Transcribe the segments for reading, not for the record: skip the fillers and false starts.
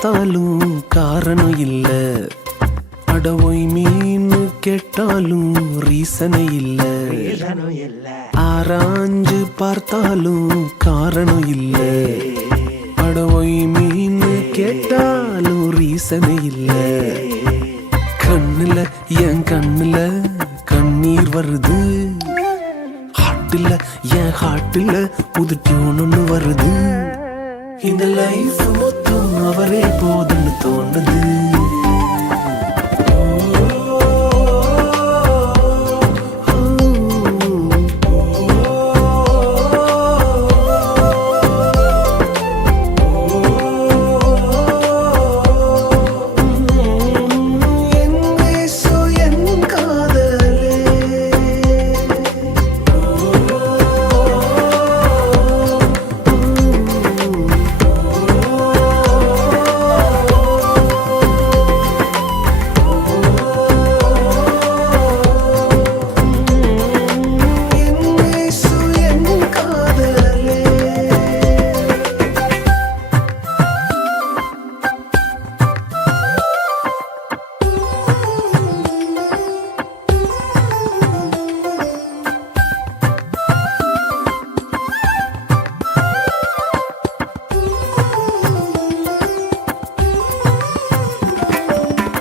பார்த்தாலும் காரணம் இல்ல, அடவோய் மீன் கேட்டாலும் ரீசனே இல்ல, ஆராய்ஞ்சு பார்த்தாலும் காரணம் இல்ல, அடவோய் மீன் கேட்டாலும் ரீசனே இல்ல. கண்ணுல என் கண்ணுல கண்ணீர் வருது, ஹாட்டுல என் ஹாட்டுல புது டியூன் ஒண்ணு வருது. இந்த லைஃப் மொத்தம் அவரே போதுன்னு தோணுது.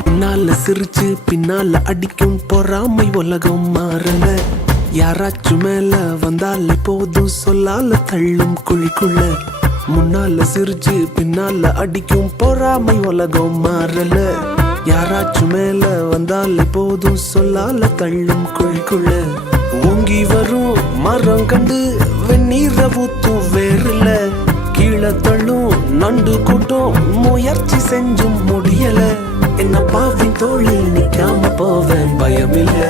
பின்னால சிரிச்சு பின்னால அடிக்கும் பொறாமை உலகம் மாறல, யாராச்சும் மேல வந்தாலே போதும் சொல்லால தள்ளும் குழிக்குள்ள. முன்னால சிரிச்சு பின்னால அடிக்கும் பொறாமை உலகம் மாறல, யாராச்சும் மேல வந்தாலே போதும் சொல்லால தள்ளும் குழிக்குள்ள. ஓங்கி வரும் மரம் கண்டு வெந்நீர ஊத்தும் வேறுல, கீழே தள்ளும் நண்டு கூட்டம் முயற்சி செஞ்சும் முடியல. என்ன பாவின் தோளில் நிக்காம போவேன் பயமில்ல.